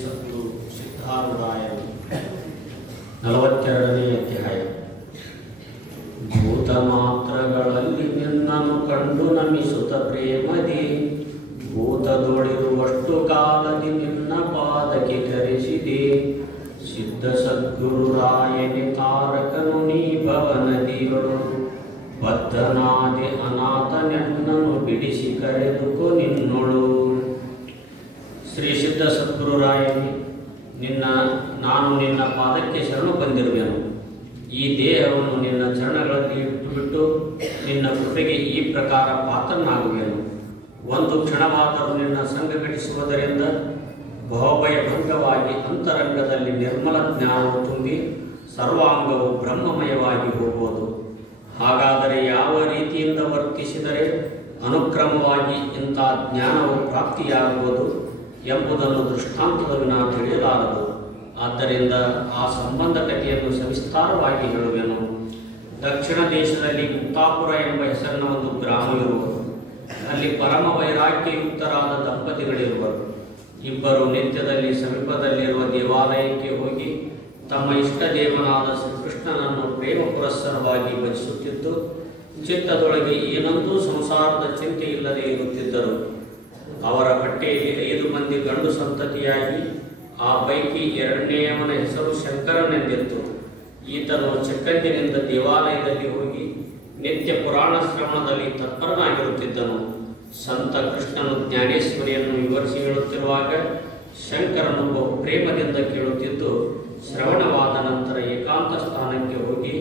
ಸದ್ಗುರು ಸಿದ್ಧಾರೂಢಾಯರು 42ನೇ ಅಧ್ಯಾಯ. ಭೂತ ಮಾತ್ರಗಳಲ್ಲಿ ನಿನ್ನನ್ನು ಕಂಡು ನಮಿಸುತ್ತ ಪ್ರೇಮದಿ ಭೂತದೊಳಿರುವಷ್ಟು ಕಾಲದಿ ನಿನ್ನ ಪಾದಕ್ಕೆ ಕರೆಸಿದೆ. ಸಿದ್ಧ ಸದ್ಗುರುರಾಯನೆ ತಾರಕನು ನೀ ಭವನದಿಯೊಳು ಬದ್ಧನಾದೆ ಅನಾಥನೆನ್ನನು ಬಿಡಿಸಿ ಕರೆದುಕೊ ನಿನ್ನೊಳು. ಶ್ರೀ ಸಿದ್ಧ ಸದ್ಗುರುರಾಯನೆ, ನಾನು ನಿನ್ನ ಪಾದಕ್ಕೆ ಶರಣು ಬಂದಿರುವೆನು. ಈ ದೇಹವನ್ನು ನಿನ್ನ ಚರಣಗಳಲ್ಲಿ ಇಟ್ಟುಬಿಟ್ಟು ನಿನ್ನ ಕೃಪೆಗೆ ಈ ಪ್ರಕಾರ ಪಾತ್ರನಾಗುವೆನು. ಒಂದು ಕ್ಷಣವಾದರೂ ನಿನ್ನ ಸಂಘ ಘಟಿಸುವುದರಿಂದ ಭವಭಯಭಂಗವಾಗಿ ಅಂತರಂಗದಲ್ಲಿ ನಿರ್ಮಲ ಜ್ಞಾನವು ತುಂಬಿ ಸರ್ವಾಂಗವು ಬ್ರಹ್ಮಮಯವಾಗಿ ಹೋಗುವುದು. ಹಾಗಾದರೆ ಯಾವ ರೀತಿಯಿಂದ ವರ್ತಿಸಿದರೆ ಅನುಕ್ರಮವಾಗಿ ಇಂಥ ಜ್ಞಾನವು ಪ್ರಾಪ್ತಿಯಾಗುವುದು ಎಂಬುದನ್ನು ದೃಷ್ಟಾಂತದ ವಿನ ತಿಳಿಯಲಾರದು. ಆದ್ದರಿಂದ ಆ ಸಂಬಂಧ ಕಥೆಯನ್ನು ಸವಿಸ್ತಾರವಾಗಿ ಹೇಳುವೆನು. ದಕ್ಷಿಣ ದೇಶದಲ್ಲಿ ಮುಕ್ತಾಪುರ ಎಂಬ ಹೆಸರಿನ ಒಂದು ಗ್ರಾಮವಿರುವುದು. ಅಲ್ಲಿ ಪರಮ ವೈರಾಗ್ಯಯುಕ್ತರಾದ ದಂಪತಿಗಳಿರುವರು. ಇಬ್ಬರು ನಿತ್ಯದಲ್ಲಿ ಸಮೀಪದಲ್ಲಿರುವ ದೇವಾಲಯಕ್ಕೆ ಹೋಗಿ ತಮ್ಮ ಇಷ್ಟ ದೇವನಾದ ಶ್ರೀಕೃಷ್ಣನನ್ನು ಪ್ರೇಮ ಪುರಸ್ಸರವಾಗಿ ಭಜಿಸುತ್ತಿದ್ದು ಚಿತ್ತದೊಳಗೆ ಏನಂತೂ ಸಂಸಾರದ ಚಿಂತೆ ಇಲ್ಲದೆ ಇರುತ್ತಿದ್ದರು. ಅವರ ಹೊಟ್ಟೆಯಲ್ಲಿ 5 ಮಂದಿ ಗಂಡು ಸಂತತಿಯಾಗಿ ಆ ಪೈಕಿ 2ನೇಯವನ ಹೆಸರು ಶಂಕರನೆಂದಿತ್ತು. ಈತನು ಚಿಕ್ಕಂದಿನಿಂದ ದೇವಾಲಯದಲ್ಲಿ ಹೋಗಿ ನಿತ್ಯ ಪುರಾಣ ಶ್ರವಣದಲ್ಲಿ ತತ್ಪರನಾಗಿರುತ್ತಿದ್ದನು. ಸಂತ ಕೃಷ್ಣನು ಜ್ಞಾನೇಶ್ವರಿಯನ್ನು ವಿವರಿಸಿ ಹೇಳುತ್ತಿರುವಾಗ ಶಂಕರನು ಬಹು ಪ್ರೇಮದಿಂದ ಕೇಳುತ್ತಿದ್ದು ಶ್ರವಣವಾದ ನಂತರ ಏಕಾಂತ ಸ್ಥಾನಕ್ಕೆ ಹೋಗಿ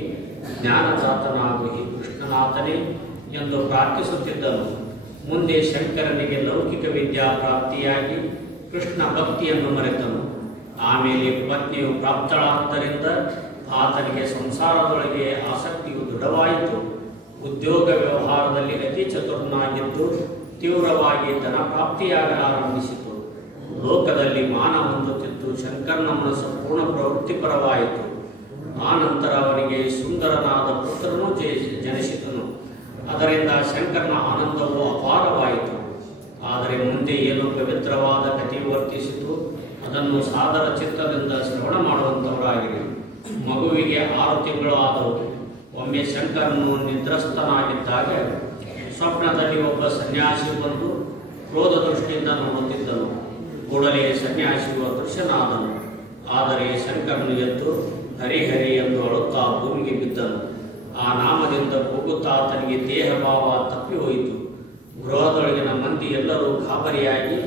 ಜ್ಞಾನದಾತನಾಗು ಈ ಕೃಷ್ಣನಾಥನೇ ಎಂದು ಪ್ರಾರ್ಥಿಸುತ್ತಿದ್ದನು. ಮುಂದೆ ಶಂಕರನಿಗೆ ಲೌಕಿಕ ವಿದ್ಯಾ ಪ್ರಾಪ್ತಿಯಾಗಿ ಕೃಷ್ಣ ಭಕ್ತಿಯನ್ನು ಮರೆತನು. ಆಮೇಲೆ ಪತ್ನಿಯು ಪ್ರಾಪ್ತಳಾದ್ದರಿಂದ ಆತನಿಗೆ ಸಂಸಾರದೊಳಗೆ ಆಸಕ್ತಿಯು ದೃಢವಾಯಿತು. ಉದ್ಯೋಗ ವ್ಯವಹಾರದಲ್ಲಿ ಅತಿ ಚತುರನಾಗಿದ್ದು ತೀವ್ರವಾಗಿ ಧನ ಪ್ರಾಪ್ತಿಯಾಗಲಾರಂಭಿಸಿತು. ಲೋಕದಲ್ಲಿ ಮಾನ ಹೊಂದುತ್ತಿದ್ದು ಶಂಕರನ ಮನಸ್ಸು ಪೂರ್ಣ ಪ್ರವೃತ್ತಿಪರವಾಯಿತು. ಆ ನಂತರ ಅವನಿಗೆ ಸುಂದರನಾದ ಪುತ್ರನೂ ಜನಿಸಿದನು. ಅದರಿಂದ ಶಂಕರನ ಆನಂದವು ಅಪಾರವಾಯಿತು. ಆದರೆ ಮುಂದೆ ಏನು ಪವಿತ್ರವಾದ ಕಥೆಯು ವರ್ತಿಸಿತು ಅದನ್ನು ಸಾದರ ಚಿತ್ತದಿಂದ ಶ್ರವಣ ಮಾಡುವಂಥವರಾಗಿರಿ. ಮಗುವಿಗೆ 6 ತಿಂಗಳು ಆದವು. ಒಮ್ಮೆ ಶಂಕರನು ನಿದ್ರಸ್ಥನಾಗಿದ್ದಾಗ ಸ್ವಪ್ನದಲ್ಲಿ ಒಬ್ಬ ಸನ್ಯಾಸಿ ಬಂದು ಕ್ರೋಧ ದೃಷ್ಟಿಯಿಂದ ನೋಡುತ್ತಿದ್ದನು. ಕೂಡಲೇ ಸನ್ಯಾಸಿಯು ಅದೃಶ್ಯನಾದನು. ಆದರೆ ಶಂಕರನು ಎದ್ದು ಹರಿಹರಿ ಎಂದು ಅಳುತ್ತಾ ಭೂಮಿಗೆ ಬಿದ್ದನು. ಆ ನಾಮದಿಂದ ಕೂಗುತ್ತಾ ಆತನಿಗೆ ದೇಹಭಾವ ತಪ್ಪಿ ಹೋಯಿತು. ಗೃಹದೊಳಗಿನ ಮಂದಿ ಎಲ್ಲರೂ ಗಾಬರಿಯಾಗಿ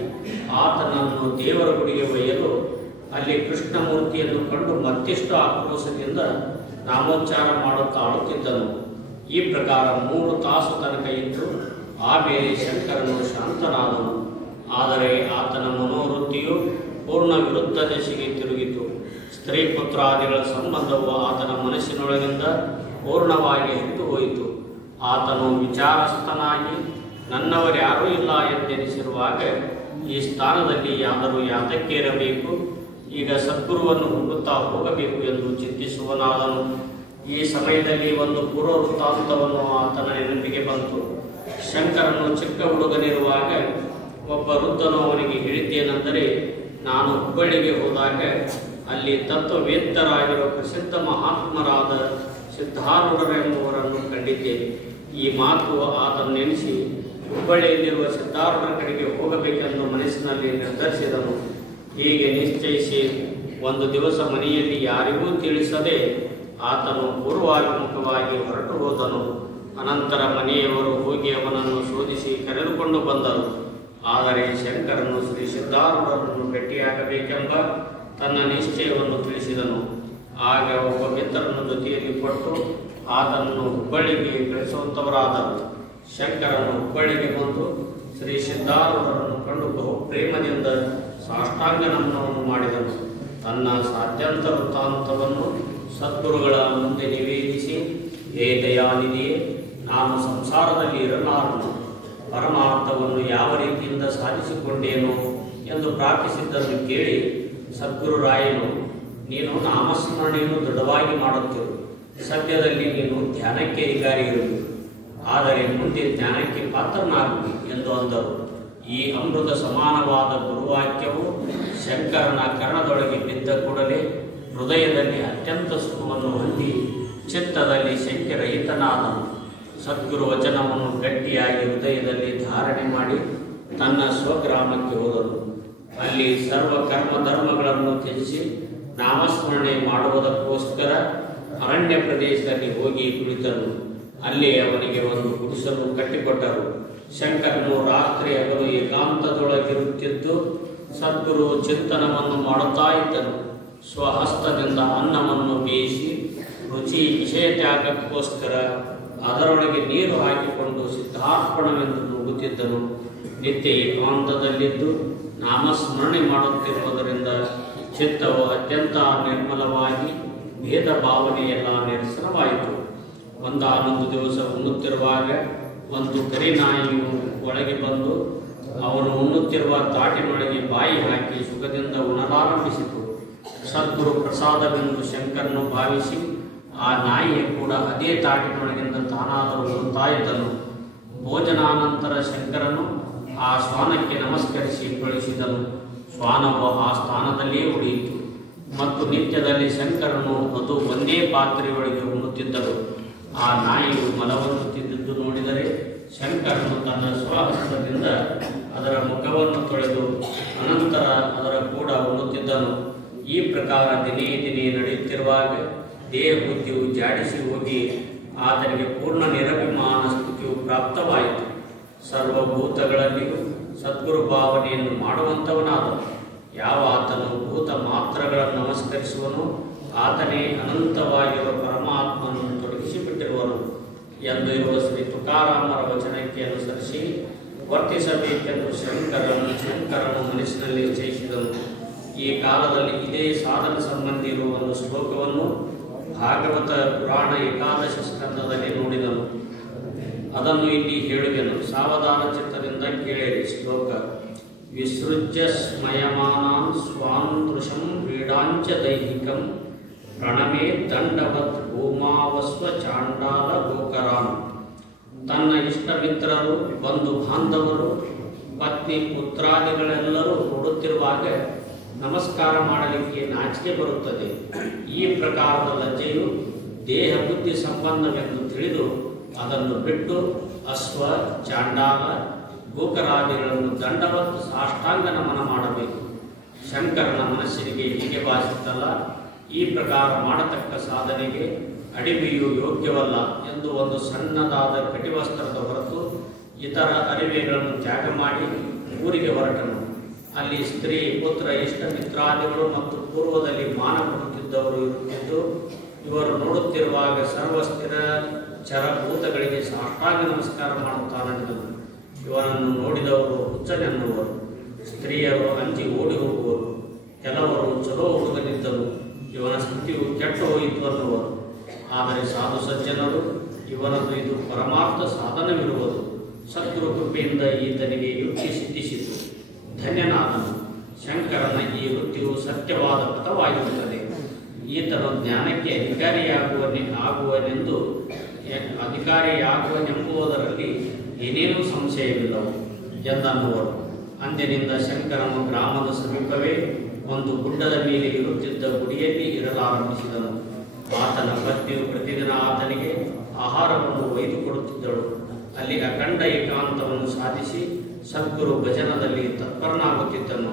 ಆತನನ್ನು ದೇವರ ಗುಡಿಗೆ ಒಯ್ಯಲು ಅಲ್ಲಿ ಕೃಷ್ಣಮೂರ್ತಿಯನ್ನು ಕಂಡು ಮತ್ತಿಷ್ಟು ಆಕ್ರೋಶದಿಂದ ನಾಮೋಚ್ಚಾರ ಮಾಡುತ್ತಾ ಅಳುತ್ತಿದ್ದನು. ಈ ಪ್ರಕಾರ 3 ತಾಸು ತನಕ ಇದ್ದು ಆಮೇಲೆ ಶಂಕರನು ಶಾಂತನಾದನು. ಆದರೆ ಆತನ ಮನೋವೃತ್ತಿಯು ಪೂರ್ಣ ವಿರುದ್ಧ ದಿಶೆಗೆ ತಿರುಗಿತು. ಸ್ತ್ರೀ ಪುತ್ರಾದಿಗಳ ಸಂಬಂಧವು ಆತನ ಮನಸ್ಸಿನೊಳಗಿಂದ ಪೂರ್ಣವಾಗಿ ಹರಿದು ಹೋಯಿತು. ಆತನು ವಿಚಾರಸ್ಥನಾಗಿ ನನ್ನವರ್ಯಾರೂ ಇಲ್ಲ ಎಂದೆನಿಸಿರುವಾಗ ಈ ಸ್ಥಾನದಲ್ಲಿ ಯಾದರೂ ಯಾತಕ್ಕೇರಬೇಕು, ಈಗ ಸದ್ಗುರುವನ್ನು ಹುಡುಕುತ್ತಾ ಹೋಗಬೇಕು ಎಂದು ಚಿಂತಿಸುವನಾದನು. ಈ ಸಮಯದಲ್ಲಿ ಒಂದು ಪೂರ್ವ ವೃತ್ತಾಂತವನ್ನು ಆತನ ನೆನಪಿಗೆ ಬಂತು. ಶಂಕರನು ಚಿಕ್ಕ ಹುಡುಗನಿರುವಾಗ ಒಬ್ಬ ವೃದ್ಧನು ಅವನಿಗೆ ಹೇಳಿದ್ದೇನೆಂದರೆ, ನಾನು ಹುಬ್ಬಳ್ಳಿಗೆ ಹೋದಾಗ ಅಲ್ಲಿ ತತ್ವವೇತ್ತರಾಗಿರುವ ಪ್ರಸಿದ್ಧ ಮಹಾತ್ಮರಾದ ಸಿದ್ಧಾರೂಢರೆಂಬುವರನ್ನು ಕಂಡಿದ್ದೇನೆ. ಈ ಮಾತು ಆತನು ನೆನೆಸಿ ಹುಬ್ಬಳ್ಳಿಯಲ್ಲಿರುವ ಸಿದ್ಧಾರೂಢರ ಕಡೆಗೆ ಹೋಗಬೇಕೆಂದು ಮನಸ್ಸಿನಲ್ಲಿ ನಿರ್ಧರಿಸಿದನು. ಹೀಗೆ ನಿಶ್ಚಯಿಸಿ ಒಂದು ದಿವಸ ಮನೆಯಲ್ಲಿ ಯಾರಿಗೂ ತಿಳಿಸದೆ ಆತನು ಪೂರ್ವಾಭಿಮುಖವಾಗಿ ಹೊರಟು ಹೋದನು. ಅನಂತರ ಮನೆಯವರು ಹೋಗಿ ಅವನನ್ನು ಶೋಧಿಸಿ ಕರೆದುಕೊಂಡು ಬಂದರು. ಆದರೆ ಶಂಕರನು ಶ್ರೀ ಸಿದ್ಧಾರೂಢರನ್ನು ಭೇಟಿಯಾಗಬೇಕೆಂಬ ತನ್ನ ನಿಶ್ಚಯವನ್ನು ತಿಳಿಸಿದನು. ಆಗ ಒಬ್ಬ ಮಿತ್ರನ ಜೊತೆಯಲ್ಲಿ ಕೊಟ್ಟು ಆತನನ್ನು ಹುಬ್ಬಳ್ಳಿಗೆ ಕಳಿಸುವಂಥವರಾದರು. ಶಂಕರನು ಹುಬ್ಬಳ್ಳಿಗೆ ಬಂದು ಶ್ರೀ ಸಿದ್ಧಾರೂಢರನ್ನು ಕಂಡು ಬಹು ಪ್ರೇಮದಿಂದ ಸಾಷ್ಟಾಂಗ ನಮನವನ್ನು ಮಾಡಿದನು. ತನ್ನ ಸಾಧ್ಯಂತ ವೃತ್ತಾಂತವನ್ನು ಸದ್ಗುರುಗಳ ಮುಂದೆ ನಿವೇದಿಸಿ, ಹೇ ದಯಾನಿಧಿಯೇ, ನಾನು ಸಂಸಾರದಲ್ಲಿ ಇರಲಾರನು, ಪರಮಾರ್ಥವನ್ನು ಯಾವ ರೀತಿಯಿಂದ ಸಾಧಿಸಿಕೊಂಡೇನೋ ಎಂದು ಪ್ರಾರ್ಥಿಸಿದ್ದನ್ನು ಕೇಳಿ ಸದ್ಗುರುರಾಯನು, ನೀನು ನಾಮಸ್ಮರಣೆಯನ್ನು ದೃಢವಾಗಿ ಮಾಡುತ್ತಿರು. ಸದ್ಯದಲ್ಲಿ ನೀನು ಧ್ಯಾನಕ್ಕೆ ಅಧಿಕಾರಿ ಇರುವುದು, ಆದರೆ ಮುಂದೆ ಜ್ಞಾನಕ್ಕೆ ಪಾತ್ರನಾಗುವಿ ಎಂದು ಅಂದರು. ಈ ಅಮೃತ ಸಮಾನವಾದ ಗುರುವಾಕ್ಯವು ಶಂಕರನ ಕರ್ಣದೊಳಗೆ ಬಿದ್ದ ಕೂಡಲೇ ಹೃದಯದಲ್ಲಿ ಅತ್ಯಂತ ಸುಖವನ್ನು ಹೊಂದಿ ಚಿತ್ತದಲ್ಲಿ ಶಂಕೆರಹಿತನಾದನು. ಸದ್ಗುರು ವಚನವನ್ನು ಗಟ್ಟಿಯಾಗಿ ಹೃದಯದಲ್ಲಿ ಧಾರಣೆ ಮಾಡಿ ತನ್ನ ಸ್ವಗ್ರಾಮಕ್ಕೆ ಹೋದನು. ಅಲ್ಲಿ ಸರ್ವ ಕರ್ಮ ಧರ್ಮಗಳನ್ನು ತ್ಯಜಿಸಿ ನಾಮಸ್ಮರಣೆ ಮಾಡುವುದಕ್ಕೋಸ್ಕರ ಅರಣ್ಯ ಪ್ರದೇಶದಲ್ಲಿ ಹೋಗಿ ಕುಳಿತನು. ಅಲ್ಲಿ ಅವನಿಗೆ ಒಂದು ಗುಡಿಸಲು ಕಟ್ಟಿಕೊಟ್ಟರು. ಶಂಕರನು ರಾತ್ರಿ ಹಗಲು ಏಕಾಂತದೊಳಗಿರುತ್ತಿದ್ದು ಸದ್ಗುರು ಚಿಂತನವನ್ನು ಮಾಡುತ್ತಾ ಇದ್ದನು. ಸ್ವಹಸ್ತದಿಂದ ಅನ್ನವನ್ನು ಬೇಯಿಸಿ ರುಚಿ ವಿಷಯ ತ್ಯಾಗಕ್ಕೋಸ್ಕರ ಅದರೊಳಗೆ ನೀರು ಹಾಕಿಕೊಂಡು ಸಿದ್ಧಾರ್ಪಣವೆಂದು ನುಗ್ಗುತ್ತಿದ್ದನು. ನಿತ್ಯ ಏಕಾಂತದಲ್ಲಿದ್ದು ನಾಮಸ್ಮರಣೆ ಮಾಡುತ್ತಿರುವುದರಿಂದ ಚಿತ್ತವು ಅತ್ಯಂತ ನಿರ್ಮಲವಾಗಿ ಭೇದ ಭಾವನೆಯೆಲ್ಲ ನಿರಸನವಾಯಿತು. ಒಂದಾನೊಂದು ದಿವಸ ಉಣ್ಣುತ್ತಿರುವಾಗ ಒಂದು ಕರಿನಾಯಿಯು ಒಳಗೆ ಬಂದು ಅವನು ಉಣ್ಣುತ್ತಿರುವ ತಾಟಿನೊಳಗೆ ಬಾಯಿ ಹಾಕಿ ಸುಖದಿಂದ ಉಣಲಾರಂಭಿಸಿತು. ಸದ್ಗುರು ಪ್ರಸಾದವೆಂದು ಶಂಕರನು ಭಾವಿಸಿ ಆ ನಾಯಿಯ ಕೂಡ ಅದೇ ತಾಟಿನೊಳಗಿಂದ ತಾನಾದರೂ ಉಣ್ಣುತ್ತಾ ಇದ್ದನು. ಭೋಜನಾನಂತರ ಶಂಕರನು ಆ ಶ್ವಾನಕ್ಕೆ ನಮಸ್ಕರಿಸಿ ಕಳುಹಿಸಿದನು. ಶ್ವಾನವು ಆ ಸ್ಥಾನದಲ್ಲಿಯೇ ಉಳಿಯಿತು ಮತ್ತು ನಿತ್ಯದಲ್ಲಿ ಶಂಕರನು ಅದು ಒಂದೇ ಪಾತ್ರೆಯೊಳಗೆ ಉಣ್ಣುತ್ತಿದ್ದರು. ಆ ನಾಯಿಯು ಮಲವನ್ನು ತಿಂದಿದ್ದು ನೋಡಿದರೆ ಶಂಕರನು ತನ್ನ ಸ್ವಹಸ್ತದಿಂದ ಅದರ ಮುಖವನ್ನು ತೊಳೆದು ಅನಂತರ ಅದರ ಕೂಡ ಉಣ್ಣುತ್ತಿದ್ದನು. ಈ ಪ್ರಕಾರ ದಿನೇ ದಿನೇ ನಡೆಯುತ್ತಿರುವಾಗ ದೇಹ ಬುದ್ಧಿಯು ಜಾಡಿಸಿ ಹೋಗಿ ಆತನಿಗೆ ಪೂರ್ಣ ನಿರಭಿಮಾನ ಸ್ಥಿತಿಯು ಪ್ರಾಪ್ತವಾಯಿತು. ಸರ್ವಭೂತಗಳಲ್ಲಿಯೂ ಸದ್ಗುರು ಭಾವನೆಯನ್ನು ಮಾಡುವಂಥವನಾದನು. ಯಾವ ಆತನು ಭೂತ ಮಾತ್ರಗಳನ್ನು ನಮಸ್ಕರಿಸುವನು ಆತನೇ ಅನಂತವಾಗಿರುವ ಪರಮಾತ್ಮನನ್ನು ತೊಡಗಿಸಿಬಿಟ್ಟಿರುವನು ಎಂದು ಇರುವ ಶ್ರೀ ತುಕಾರಾಮರ ವಚನಕ್ಕೆ ಅನುಸರಿಸಿ ವರ್ತಿಸಬೇಕೆಂದು ಶಂಕರನು ಮನಸ್ಸಿನಲ್ಲಿ ನಿಶ್ಚಯಿಸಿದನು. ಈ ಕಾಲದಲ್ಲಿ ಇದೇ ಸಾಧನ ಸಂಬಂಧಿ ಇರುವ ಒಂದು ಶ್ಲೋಕವನ್ನು ಭಾಗವತ ಪುರಾಣ ಏಕಾದಶ ಸ್ಕಂದದಲ್ಲಿ ನೋಡಿದನು. ಅದನ್ನು ಇಲ್ಲಿ ಹೇಳುವೆನು, ಸಾವಧಾನ ಚಿತ್ತದಿಂದ ಕೇಳಿರಿ. ಶ್ಲೋಕ: ವಿಸೃಜ್ಯ ಸ್ಮಯಮಾನಾನ್ ಸ್ವಾಂದೃಶಂ ಕ್ರೀಡಾಂಚ ದೈಹಿಕಂ ಪ್ರಣಮೇ ದಂಡವತ್ ಭೂಮಾವಸ್ವ ಚಾಂಡಾಲ ಗೋಕರಾನ್. ತನ್ನ ಇಷ್ಟ ಮಿತ್ರರು, ಬಂಧು ಬಾಂಧವರು, ಪತ್ನಿ ಪುತ್ರಾದಿಗಳೆಲ್ಲರೂ ನೋಡುತ್ತಿರುವಾಗ ನಮಸ್ಕಾರ ಮಾಡಲಿಕ್ಕೆ ನಾಚಿಕೆ ಬರುತ್ತದೆ. ಈ ಪ್ರಕಾರದ ಲಜ್ಜೆಯು ದೇಹ ಬುದ್ಧಿ ಸಂಬಂಧವೆಂದು ತಿಳಿದು ಅದನ್ನು ಬಿಟ್ಟು ಅಶ್ವ, ಚಾಂಡಾಲ, ಗೋಕರಾದಿಗಳನ್ನು ದಂಡವತ್ ಸಾಷ್ಟಾಂಗ ನಮನ ಮಾಡಬೇಕು. ಶಂಕರನ ಮನಸ್ಸಿಗೆ ಹೀಗೆ ಭಾಷಿತಲ್ಲ. ಈ ಪ್ರಕಾರ ಮಾಡತಕ್ಕ ಸಾಧನೆಗೆ ಅಡಿಮೆಯು ಯೋಗ್ಯವಲ್ಲ ಎಂದು ಒಂದು ಸಣ್ಣದಾದ ಕಟಿವಸ್ತ್ರದ ಹೊರತು ಇತರ ಅರಿವೆಗಳನ್ನು ತ್ಯಾಗ ಮಾಡಿ ಊರಿಗೆ ಹೊರಟನು. ಅಲ್ಲಿ ಸ್ತ್ರೀ, ಪುತ್ರ, ಇಷ್ಟ ಮಿತ್ರಾದಿಗಳು ಮತ್ತು ಪೂರ್ವದಲ್ಲಿ ಮಾನ ಕೊಡುತ್ತಿದ್ದವರು ಇರುತ್ತಿದ್ದು ಇವರು ನೋಡುತ್ತಿರುವಾಗ ಸರ್ವಸ್ಥಿರ ಚರಭೂತಗಳಿಗೆ ಸಾಷ್ಟಾಂಗ ನಮಸ್ಕಾರ ಮಾಡುತ್ತಾ ನಡೆದನು. ಇವನನ್ನು ನೋಡಿದವರು ಹುಚ್ಚನೆನ್ನುವರು, ಸ್ತ್ರೀಯರು ಅಂಜಿ ಓಡಿ ಹೋಗುವರು, ಕೆಲವರು ಚಲೋ ಹುಡುಗನಿದ್ದನು, ಇವನ ಸ್ಥಿತಿಯು ಕೆಟ್ಟು ಹೋಯಿತು ಅನ್ನುವರು. ಆದರೆ ಸಾಧು ಸಜ್ಜನರು ಇವನದು ಇದು ಪರಮಾರ್ಥ ಸಾಧನವಿರುವುದು, ಸದ್ಗುರು ಕೃಪೆಯಿಂದ ಈತನಿಗೆ ಯುಕ್ತಿ ಸಿದ್ಧಿಸಿತು, ಧನ್ಯನಾದನು. ಶಂಕರನ ಈ ವೃತ್ತಿಯು ಸತ್ಯವಾದ ಪಥವಾಗಿರುತ್ತದೆ. ಈತನು ಜ್ಞಾನಕ್ಕೆ ಅಧಿಕಾರಿಯಾಗುವನೆಂಬುದರಲ್ಲಿ ಏನೇನೂ ಸಂಶಯವಿಲ್ಲವು ಎಂದನ್ನುವರು. ಅಂದಿನಿಂದ ಶಂಕರನು ಗ್ರಾಮದ ಸಮೀಪವೇ ಒಂದು ಗುಡ್ಡದ ಮೇಲೆ ಇರುತ್ತಿದ್ದ ಗುಡಿಯಲ್ಲಿ ಇರಲಾರಂಭಿಸಿದನು. ಆತನ ಪತ್ನಿಯು ಪ್ರತಿದಿನ ಆತನಿಗೆ ಆಹಾರವನ್ನು ಒಯ್ದುಕೊಡುತ್ತಿದ್ದಳು. ಅಲ್ಲಿ ಅಖಂಡ ಏಕಾಂತವನ್ನು ಸಾಧಿಸಿ ಸದ್ಗುರು ಭಜನದಲ್ಲಿ ತತ್ಪರನಾಗುತ್ತಿದ್ದನು.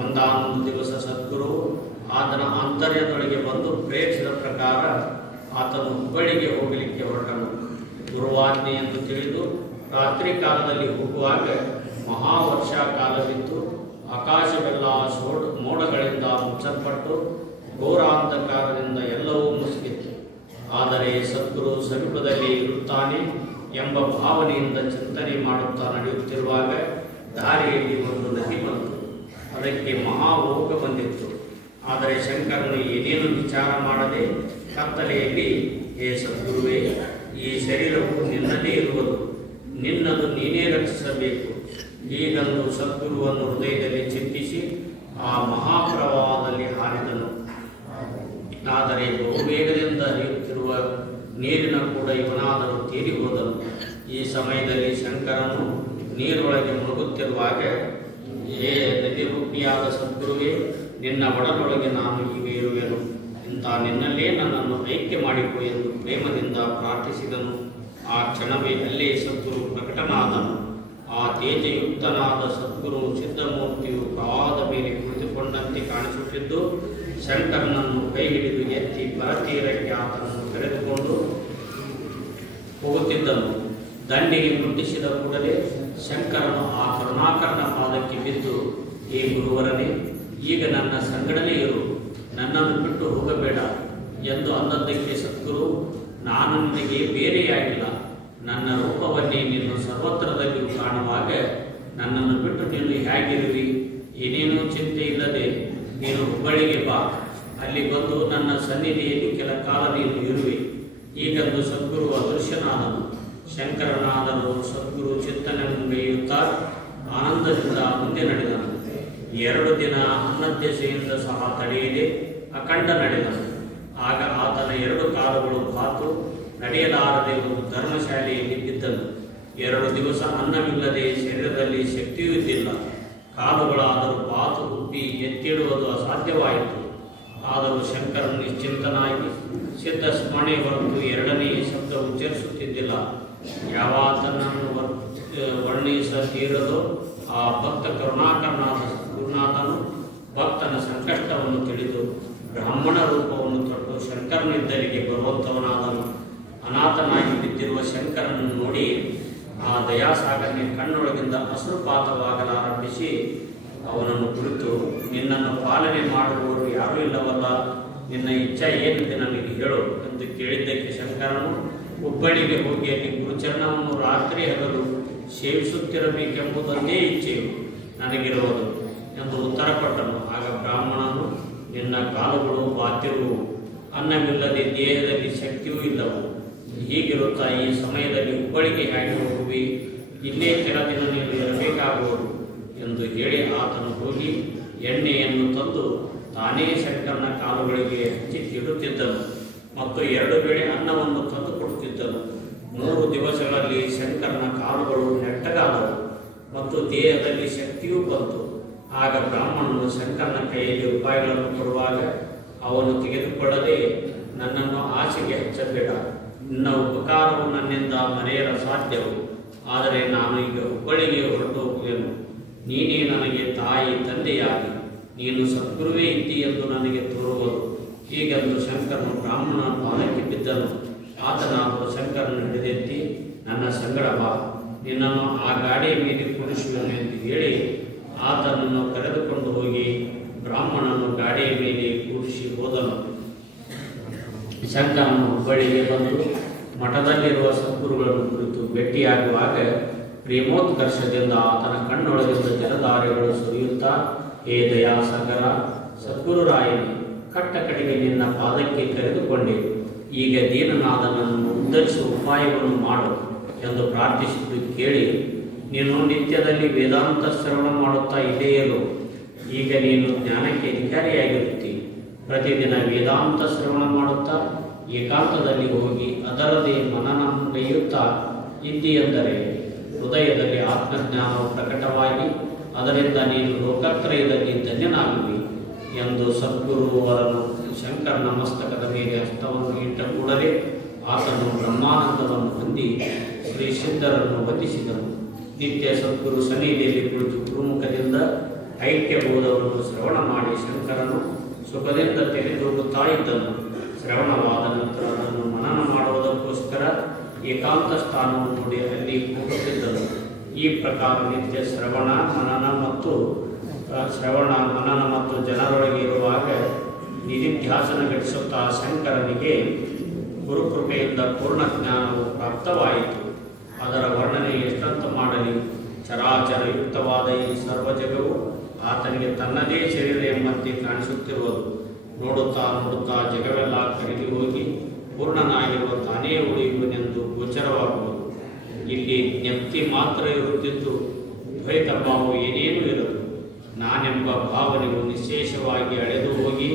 ಒಂದಾನೊಂದು ದಿವಸ ಸದ್ಗುರು ಆತನ ಆಂತರ್ಯದೊಳಗೆ ಬಂದು ಪ್ರೇಕ್ಷಿಸಿದ ಪ್ರಕಾರ ಆತನು ಹುಬ್ಬಳ್ಳಿಗೆ ಹೋಗಲಿಕ್ಕೆ ಹೊರಟನು. ಗುರುವಾಜ್ಞೆ ಎಂದು ತಿಳಿದು ರಾತ್ರಿ ಕಾಲದಲ್ಲಿ ಹೋಗುವಾಗ ಮಹಾವರ್ಷಾ ಕಾಲವಿದ್ದು ಆಕಾಶವೆಲ್ಲ ಮೋಡಗಳಿಂದ ಮುಚ್ಚಲ್ಪಟ್ಟು ಘೋರಾಂಧಕಾರದಿಂದ ಎಲ್ಲವೂ ಮುಸುಕಿತ್ತು. ಆದರೆ ಸದ್ಗುರು ಸಮೀಪದಲ್ಲಿ ಇರುತ್ತಾನೆ ಎಂಬ ಭಾವನೆಯಿಂದ ಚಿಂತನೆ ಮಾಡುತ್ತಾ ನಡೆಯುತ್ತಿರುವಾಗ ದಾರಿಯಲ್ಲಿ ಒಂದು ನದಿ ಬಂತು. ಅದಕ್ಕೆ ಮಹಾವೋಗ ಬಂದಿತ್ತು. ಆದರೆ ಶಂಕರನು ಏನೇನು ವಿಚಾರ ಮಾಡದೆ ಕತ್ತಲೆಯಲ್ಲಿ, ಹೇ ಸದ್ಗುರುವೇ, ಈ ಶರೀರವು ನಿನ್ನದೇ ಇರುವುದು, ನಿನ್ನದು ನೀನೇ ರಕ್ಷಿಸಬೇಕು ಹೀಗಂದು ಸದ್ಗುರುವನ್ನು ಹೃದಯದಲ್ಲಿ ಚಿಂತಿಸಿ ಆ ಮಹಾಪ್ರವಾಹದಲ್ಲಿ ಹಾರಿದನು. ಆದರೆ ಬಹುವೇಗದಿಂದ ಹರಿಯುತ್ತಿರುವ ನೀರಿನ ಕೂಡ ಇವನಾದರೂ ತೇಲಿ ಹೋದನು. ಈ ಸಮಯದಲ್ಲಿ ಶಂಕರನು ನೀರೊಳಗೆ ಮುಳುಗುತ್ತಿರುವಾಗ, ಏ ನದಿರೂಪಿಯಾದ ಸದ್ಗುರುವೇ, ನಿನ್ನ ಒಡಲೊಳಗೆ ನಾನು ಈಗ ಇರುವೆನು, ಇಂಥ ನಿನ್ನಲ್ಲೇ ನನ್ನನ್ನು ಐಕ್ಯ ಮಾಡಿಕೊ ಎಂದು ಪ್ರೇಮದಿಂದ ಪ್ರಾರ್ಥಿಸಿದನು. ಆ ಕ್ಷಣವೇ ಅಲ್ಲೇ ಸದ್ಗುರು ಪ್ರಕಟನಾದನು. ಆ ತೇಜಯುಕ್ತನಾದ ಸದ್ಗುರು ಸಿದ್ಧಮೂರ್ತಿಯು ಪ್ರವಾಹದ ಮೇಲೆ ಕುಳಿತುಕೊಂಡಂತೆ ಕಾಣಿಸುತ್ತಿದ್ದು, ಶಂಕರನನ್ನು ಕೈ ಹಿಡಿದು ಎತ್ತಿ ಪರತೀರಕ್ಕೆ ಆತನನ್ನು ಕರೆದುಕೊಂಡು ಹೋಗುತ್ತಿದ್ದನು. ದಂಡಿಗೆ ಮುಟ್ಟಿಸಿದ ಕೂಡಲೇ ಶಂಕರನು ಆ ಕರುಣಾಕರನ ಪಾದಕ್ಕೆ ಬಿದ್ದು, ಏ ಗುರುವರನೇ, ಈಗ ನನ್ನ ಸಂಗಡನೆ ಇರು, ನನ್ನನ್ನು ಬಿಟ್ಟು ಹೋಗಬೇಡ ಎಂದು ಅಂದದ್ದಕ್ಕೆ ಸದ್ಗುರು, ನಾನು ನಿನಗೆ ಬೇರೆಯಾಗಿಲ್ಲ, ನನ್ನ ರೂಪವನ್ನೇ ನೀನು ಸರ್ವತ್ರದಲ್ಲಿಯೂ ಕಾಣುವಾಗ ನನ್ನನ್ನು ಬಿಟ್ಟು ನೀನು ಹೇಗಿರುವಿ? ಏನೇನೂ ಚಿಂತೆ ಇಲ್ಲದೆ ನೀನು ಹುಬ್ಬಳ್ಳಿಗೆ ಬಾ, ಅಲ್ಲಿ ಬಂದು ನನ್ನ ಸನ್ನಿಧಿಯಲ್ಲಿ ಕೆಲ ಕಾಲ ನೀನು ಇರುವೆ. ಈಗಂದು ಸದ್ಗುರು ಅದೃಶ್ಯನಾದನು. ಶಂಕರನಾದನು ಸದ್ಗುರು ಚಿಂತನೆಗೈಯುತ್ತಾ ಆನಂದದಿಂದ ಮುಂದೆ ನಡೆದನು. 2 ದಿನ ಅನ್ನದ್ಯಸೆಯಿಂದ ಸಹ ತಡೆಯದೆ ಅಖಂಡ ನಡೆದನು. ಆಗ ಆತನ 2 ಕಾಲುಗಳು ಬಾತು ನಡೆಯಲಾರದೆ ಒಂದು ಧರ್ಮಶಾಲೆಯಲ್ಲಿ ಬಿದ್ದನು. 2 ದಿವಸ ಅನ್ನವಿಲ್ಲದೆ ಶರೀರದಲ್ಲಿ ಶಕ್ತಿಯೂ ಇದ್ದಿಲ್ಲ. ಕಾಲುಗಳಾದರೂ ಬಾತು ಉಪ್ಪಿ ಎತ್ತಿಡುವುದು ಅಸಾಧ್ಯವಾಯಿತು. ಆದರೂ ಶಂಕರನು ನಿಶ್ಚಿಂತನಾಗಿ ಸಿದ್ಧ ಸ್ಮರಣೆ ಹೊರತು 2ನೇ ಶಬ್ದ ಉಚ್ಚರಿಸುತ್ತಿದ್ದಿಲ್ಲ. ಯಾವಾತನನ್ನು ವರ್ಣಿಸತೀರದೋ ಆ ಭಕ್ತ ಕರುಣಾಕರನಾದ ಗುರುನಾಥನು ಭಕ್ತನ ಸಂಕಷ್ಟವನ್ನು ತಿಳಿದು ಬ್ರಾಹ್ಮಣ ರೂಪವನ್ನು ತೊಟ್ಟು ಶಂಕರನಿದ್ದರಿಗೆ ಬರುವಂಥವನಾದನು. ಅನಾಥನಾಗಿ ಬಿದ್ದಿರುವ ಶಂಕರನನ್ನು ನೋಡಿ ಆ ದಯಾಸಾಗರನೆ ಕಣ್ಣೊಳಗಿಂದ ಅಶ್ರುಪಾತವಾಗಲಾರಂಭಿಸಿ ಅವನನ್ನು ಕುರಿತು, ನಿನ್ನನ್ನು ಪಾಲನೆ ಮಾಡುವವರು ಯಾರೂ ಇಲ್ಲವಲ್ಲ, ನಿನ್ನ ಇಚ್ಛೆ ಏನಿದೆ ನನಗೆ ಹೇಳು ಎಂದು ಕೇಳಿದ್ದಕ್ಕೆ ಶಂಕರನು, ಹುಬ್ಬಳ್ಳಿಗೆ ಹೋಗಿ ಅಲ್ಲಿ ಗುರುಚರಣವನ್ನು ರಾತ್ರಿ ಹಗಲು ಸೇವಿಸುತ್ತಿರಬೇಕೆಂಬುದೊಂದೇ ಇಚ್ಛೆಯು ನನಗಿರುವುದು ಎಂದು ಉತ್ತರ ಕೊಟ್ಟನು. ಆಗ ಬ್ರಾಹ್ಮಣನು, ನಿನ್ನ ಕಾಲುಗಳು ಬಾತಿರುವು, ಅನ್ನವಿಲ್ಲದೆ ದೇಹದಲ್ಲಿ ಶಕ್ತಿಯೂ ಇಲ್ಲವು, ಹೀಗಿರುತ್ತಾ ಈ ಸಮಯದಲ್ಲಿ ಹುಬ್ಬಳ್ಳಿಗೆ ಹೇಗೆ ಹೋಗುವಿ? ಇಲ್ಲೇ ಕೆಲ ದಿನ ನೀನು ಇರಬೇಕಾಗುವುದು ಎಂದು ಹೇಳಿ ಆತನು ಹೋಗಿ ಎಣ್ಣೆಯನ್ನು ತಂದು ತಾನೇ ಶಂಕರನ ಕಾಲುಗಳಿಗೆ ಹಚ್ಚಿ ಇಡುತ್ತಿದ್ದನು ಮತ್ತು 2 ವೇಳೆ ಅನ್ನವನ್ನು ತಂದು ಕೊಡುತ್ತಿದ್ದನು. 3 ದಿವಸಗಳಲ್ಲಿ ಶಂಕರನ ಕಾಲುಗಳು ನೆಟ್ಟಗಾದವು ಮತ್ತು ದೇಹದಲ್ಲಿ ಶಕ್ತಿಯೂ ಬಂತು. ಆಗ ಬ್ರಾಹ್ಮಣನು ಶಂಕರನ ಕೈಯಲ್ಲಿ ರೂಪಾಯಿಗಳನ್ನು ಕೊಡುವಾಗ ಅವನು ತೆಗೆದುಕೊಳ್ಳದೆ, ನನ್ನನ್ನು ಆಸೆಗೆ ಹಚ್ಚಬೇಡ, ನಿನ್ನ ಉಪಕಾರವು ನನ್ನಿಂದ ಮರೆಯಲು ಸಾಧ್ಯವು, ಆದರೆ ನಾನು ಈಗ ಹುಬ್ಬಳ್ಳಿಗೆ ಹೊರಟು ಹೋಗುವೆನು. ನೀನೇ ನನಗೆ ತಾಯಿ ತಂದೆಯಾಗಿ ನೀನು ಸದ್ಗುರುವೇ ಇದ್ದಿ ಎಂದು ನನಗೆ ತೋರುವುದು. ಹೀಗೆಂದು ಶಂಕರನು ಬ್ರಾಹ್ಮಣ ಪಾದಕ್ಕೆ ಬಿದ್ದನು. ಆತನಾದರೂ ಶಂಕರನು ಹಿಡಿದೆತ್ತಿ, ನನ್ನ ಸಂಗಡ ಬಾ, ನಿನ್ನನ್ನು ಆ ಗಾಡಿಯ ಮೇಲೆ ಕೂರಿಸುವೆನು ಎಂದು ಹೇಳಿ ಆತನನ್ನು ಕರೆದುಕೊಂಡು ಹೋಗಿ ಬ್ರಾಹ್ಮಣನು ಗಾಡಿಯ ಮೇಲೆ ಕೂರಿಸಿ ಹೋದನು. ಶಂಕರನು ಹುಬ್ಬಳ್ಳಿಗೆ ಬಂದು ಮಠದಲ್ಲಿರುವ ಸದ್ಗುರುಗಳನ್ನು ಕುರಿತು ಭೇಟಿಯಾಗುವಾಗ ಪ್ರೇಮೋತ್ಕರ್ಷದಿಂದ ಆತನ ಕಣ್ಣೊಳಗಿಂದ ಜಲಧಾರೆಗಳು ಸುರಿಯುತ್ತಾ, ಹೇ ದಯಾಸಾಗರ, ಸದ್ಗುರುರಾಯನೇ, ಕಟ್ಟ ಕಡೆಗೆ ನಿನ್ನ ಪಾದಕ್ಕೆ ಕರೆದುಕೊಂಡೆ, ಈಗ ದೀನನಾದ ನನ್ನನ್ನು ಉದ್ಧರಿಸುವ ಉಪಾಯವನ್ನು ಮಾಡು ಎಂದು ಪ್ರಾರ್ಥಿಸಿದ್ದು ಕೇಳಿ, ನೀನು ನಿತ್ಯದಲ್ಲಿ ವೇದಾಂತ ಶ್ರವಣ ಮಾಡುತ್ತಾ ಇದೆಯಲ್ಲೋ, ಈಗ ನೀನು ಜ್ಞಾನಕ್ಕೆ ಅಧಿಕಾರಿಯಾಗಿರುತ್ತಿ. ಪ್ರತಿದಿನ ವೇದಾಂತ ಶ್ರವಣ ಮಾಡುತ್ತಾ ಏಕಾಂತದಲ್ಲಿ ಹೋಗಿ ಅದರದೇ ಮನನಗೈಯುತ್ತಾ ಇದ್ದಿ ಎಂದರೆ ಹೃದಯದಲ್ಲಿ ಆತ್ಮಜ್ಞಾನವು ಪ್ರಕಟವಾಗಿ ಅದರಿಂದ ನೀನು ಲೋಕತ್ರಯದಲ್ಲಿ ಧನ್ಯನಾಗುವಿ ಎಂದು ಸದ್ಗುರುವರನು ಶಂಕರನ ಮಸ್ತಕದ ಮೇಲೆ ಹಸ್ತವನ್ನು ಇಟ್ಟ ಕೂಡಲೇ ಆತನು ಬ್ರಹ್ಮಾನಂದವನ್ನು ಹೊಂದಿ ಶ್ರೀ ಸಿದ್ಧರನ್ನು ವಂದಿಸಿದನು. ನಿತ್ಯ ಸದ್ಗುರು ಸನ್ನಿಧಿಯಲ್ಲಿ ಕುಳಿತು ಗುರುಮುಖದಿಂದ ಐಕ್ಯಬೋಧವನ್ನು ಶ್ರವಣ ಮಾಡಿ ಶಂಕರನು ಸುಖದಿಂದ ತೆಗೆದುಹೋಗುತ್ತಾ ಇದ್ದನು. ಶ್ರವಣವಾದ ನಂತರ ಅದನ್ನು ಮನನ ಮಾಡುವುದಕ್ಕೋಸ್ಕರ ಏಕಾಂತ ಸ್ಥಾನವನ್ನು ನೋಡಿ ಅಲ್ಲಿ ಹೋಗುತ್ತಿದ್ದನು. ಈ ಪ್ರಕಾರ ನಿತ್ಯ ಶ್ರವಣ ಮನನ ಮತ್ತು ಜನರೊಳಗೆ ಇರುವಾಗ ನಿಧಿಧ್ಯಾಸನ ಗಳಿಸುತ್ತಾ ಶಂಕರನಿಗೆ ಗುರುಕೃಪೆಯಿಂದ ಪೂರ್ಣ ಜ್ಞಾನವು ಪ್ರಾಪ್ತವಾಯಿತು. ಅದರ ವರ್ಣನೆ ಎಷ್ಟಂತ ಮಾಡಲಿ, ಚರಾಚರಯುಕ್ತವಾದ ಈ ಸರ್ವ ಜಗವು ಆತನಿಗೆ ತನ್ನದೇ ಶರೀರ ಎಂಬಂತೆ ಕಾಣಿಸುತ್ತಿರುವುದು. ನೋಡುತ್ತಾ ನೋಡುತ್ತಾ ಜಗವೆಲ್ಲ ಕರಗಿ ಹೋಗಿ ಪೂರ್ಣನಾಗಿರುವ ತಾನೇ ಉಳಿಯುವನೆಂದು ಗೋಚರವಾಗುವುದು. ಇಲ್ಲಿ ಜ್ಞಪ್ತಿ ಮಾತ್ರ ಇರುತ್ತಿದ್ದು ದ್ವೈತ ಭಾವ ಏನೇನೂ ಇರದು. ನಾನೆಂಬ ಭಾವನೆಯು ನಿಶೇಷವಾಗಿ ಅಳೆದು ಹೋಗಿ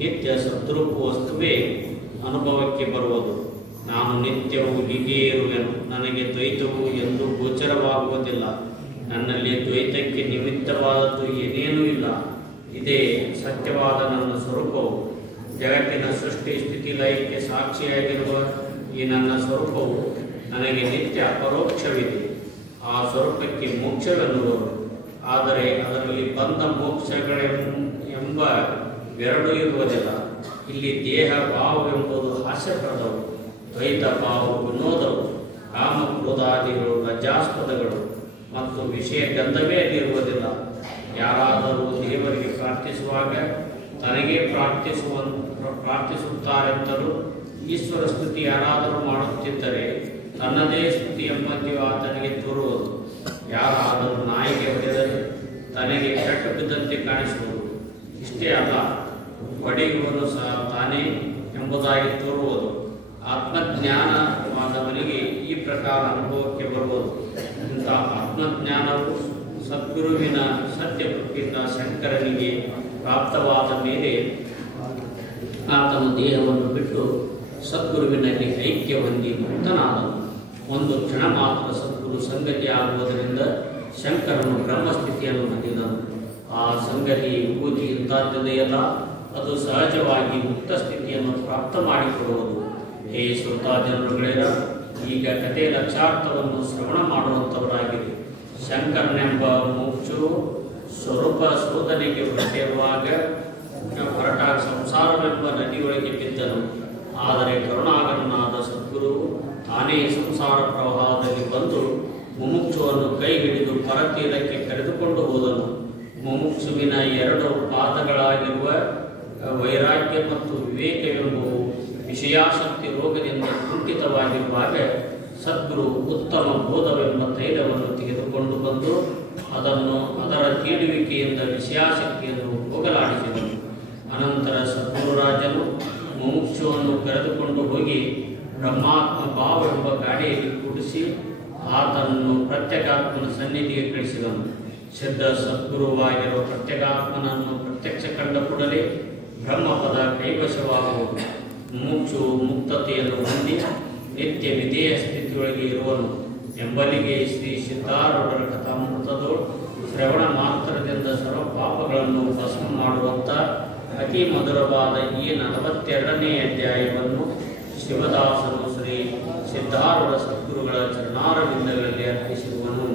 ನಿತ್ಯ ಸದ್ರೂಪ ವಸ್ತುವೇ ಅನುಭವಕ್ಕೆ ಬರುವುದು. ನಾನು ನಿತ್ಯವೂ ಹೀಗೇ ಇರುವೆನು, ನನಗೆ ದ್ವೈತವು ಎಂದೂ ಗೋಚರವಾಗುವುದಿಲ್ಲ ನನ್ನಲ್ಲಿ ದ್ವೈತಕ್ಕೆ ನಿಮಿತ್ತವಾದದ್ದು ಏನೇನೂ ಇಲ್ಲ. ಇದೇ ಸತ್ಯವಾದ ನನ್ನ ಸ್ವರೂಪವು. ಜಗತ್ತಿನ ಸೃಷ್ಟಿ ಸ್ಥಿತಿ ಲಯಕ್ಕೆ ಸಾಕ್ಷಿಯಾಗಿರುವ ಈ ನನ್ನ ಸ್ವರೂಪವು ನನಗೆ ನಿತ್ಯ ಅಪರೋಕ್ಷವಿದೆ. ಆ ಸ್ವರೂಪಕ್ಕೆ ಮೋಕ್ಷವೆನ್ನುವರು. ಆದರೆ ಅದರಲ್ಲಿ ಬಂಧ ಮೋಕ್ಷಗಳೆಂಬ ಎರಡೂ ಇರುವುದಿಲ್ಲ. ಇಲ್ಲಿ ದೇಹ ಭಾವವೆಂಬುದು ಹಾಸ್ಯಪ್ರದವು, ದ್ವೈತ ಭಾವ ವಿನೋದವು, ಕಾಮ ಕ್ರೋಧಾದಿಗಳು ಲಜ್ಜಾಸ್ಪದಗಳು ಮತ್ತು ವಿಷಯ ಗಂಧವೇ ಅಲ್ಲಿರುವುದಿಲ್ಲ. ಯಾರಾದರೂ ದೇವರಿಗೆ ಪ್ರಾರ್ಥಿಸುವಾಗ ತನಗೇ ಪ್ರಾರ್ಥಿಸುತ್ತಾರೆಂತಲೂ ಈಶ್ವರ ಸ್ತುತಿ ಯಾರಾದರೂ ಮಾಡುತ್ತಿದ್ದರೆ ತನ್ನದೇ ಸ್ತುತಿ ಎಂಬಂತೆಯೂ ಆತನಿಗೆ ತೋರುವುದು. ಯಾರಾದರೂ ನಾಯಿಗೆ ಹೊಡೆದರೆ ತನಗೆ ಕೆಟ್ಟು ಬಿದ್ದಂತೆ ಕಾಣಿಸುವುದು. ಇಷ್ಟೇ ಅಲ್ಲ, ಹೊಡೆಯುವನು ಸಹ ತಾನೇ ಎಂಬುದಾಗಿ ತೋರುವುದು. ಆತ್ಮಜ್ಞಾನವಾದವನಿಗೆ ಈ ಪ್ರಕಾರ ಅನುಭವಕ್ಕೆ ಬರುವುದು. ಇಂಥ ಆತ್ಮಜ್ಞಾನವು ಸದ್ಗುರುವಿನ ಸತ್ಯಕೃತಿಯಿಂದ ಶಂಕರನಿಗೆ ಪ್ರಾಪ್ತವಾದ ಮೇಲೆ ಆತನು ದೇಹವನ್ನು ಬಿಟ್ಟು ಸದ್ಗುರುವಿನಲ್ಲಿ ಐಕ್ಯ ಹೊಂದಿ ಮುಕ್ತನಾದನು. ಒಂದು ಕ್ಷಣ ಮಾತ್ರ ಸದ್ಗುರು ಸಂಗತಿಯಾಗುವುದರಿಂದ ಶಂಕರನು ಬ್ರಹ್ಮಸ್ಥಿತಿಯನ್ನು ಹೊಂದಿದನು. ಆ ಸಂಗತಿ ವಿಭೂತಿ ಇಂಥದ್ದೆಯಲ್ಲ, ಅದು ಸಹಜವಾಗಿ ಮುಕ್ತ ಸ್ಥಿತಿಯನ್ನು ಪ್ರಾಪ್ತ ಮಾಡಿಕೊಡುವುದು. ಹೇ ಶ್ರೋತಾಜನರುಗಳೇರ, ಈಗ ಕಥೆ ಲಕ್ಷಾರ್ಥವನ್ನು ಶ್ರವಣ ಮಾಡುವಂಥವರಾಗಿದೆ. ಶಂಕರನೆಂಬ ಮೋಕ್ಷವು ಸ್ವರೂಪ ಶೋಧನೆಗೆ ಹೊರಟಾಗ ಸಂಸಾರವೆಂಬ ನದಿಯೊಳಗೆ ಬಿದ್ದನು. ಆದರೆ ಕರುಣಾಕರನಾದ ಸದ್ಗುರು ತಾನೇ ಸಂಸಾರ ಪ್ರವಾಹದಲ್ಲಿ ಬಂದು ಮುಮುಕ್ಷುವನ್ನು ಕೈ ಹಿಡಿದು ಪರತೀರಕ್ಕೆ ಕರೆದುಕೊಂಡು ಹೋದನು. ಮುಮುಕ್ಷುವಿನ ಎರಡು ಪಾದಗಳಾಗಿರುವ ವೈರಾಗ್ಯ ಮತ್ತು ವಿವೇಕವೆಂಬುವು ವಿಷಯಾಸಕ್ತಿ ರೋಗದಿಂದ ಕುಂಠಿತವಾಗಿರುವಾಗ ಸದ್ಗುರು ಉತ್ತಮ ಬೋಧವೆಂಬ ತೈಲವನ್ನು ತೆಗೆದುಕೊಂಡು ಬಂದು ಅದರ ತೀಡುವಿಕೆಯಿಂದ ವಿಷಯಾಸಕ್ತಿಯನ್ನು ಹೋಗಲಾಡಿಸಿದನು. ಅನಂತರ ಸದ್ಗುರುರಾಜನು ಮುಮುಕ್ಷುವನ್ನು ಕರೆದುಕೊಂಡು ಹೋಗಿ ಬ್ರಹ್ಮಾತ್ಮ ಭಾವವೆಂಬ ಗಾಡಿಯಲ್ಲಿ ಕೂಡಿಸಿ ಆತನನ್ನು ಪ್ರತ್ಯೇಕಾತ್ಮನ ಸನ್ನಿಧಿಗೆ ಕಳಿಸಿದನು. ಸಿದ್ಧ ಸದ್ಗುರುವಾಗಿರುವ ಪ್ರತ್ಯೇಕಾತ್ಮನನ್ನು ಪ್ರತ್ಯಕ್ಷ ಕಂಡ ಕೂಡಲೇ ಬ್ರಹ್ಮಪದ ಕೈವಶವಾಗುವುದು. ಮುಮುಕ್ಷು ಮುಕ್ತತೆಯನ್ನು ಹೊಂದಿ ನಿತ್ಯ ವಿಧೇಯ ಸ್ಥಿತಿಯೊಳಗೆ ಇರುವನು ಎಂಬಲ್ಲಿಗೆ ಶ್ರೀ ಸಿದ್ಧಾರೂಢರ ಕಥಾಮೃತದೋ ಶ್ರವಣ ಮಾತ್ರದಿಂದ ಸರ್ವ ಪಾಪಗಳನ್ನು ಭಸ್ಮ ಮಾಡುವಂಥ ಅತಿ ಮಧುರವಾದ ಈ 42ನೇ ಅಧ್ಯಾಯವನ್ನು ಶಿವದಾಸನು ಶ್ರೀ ಸಿದ್ಧಾರೂಢ ಸದ್ಗುರುಗಳ ಚರಣಾರವಿಂದಗಳಲ್ಲಿ ಅರ್ಪಿಸಿರುವನು.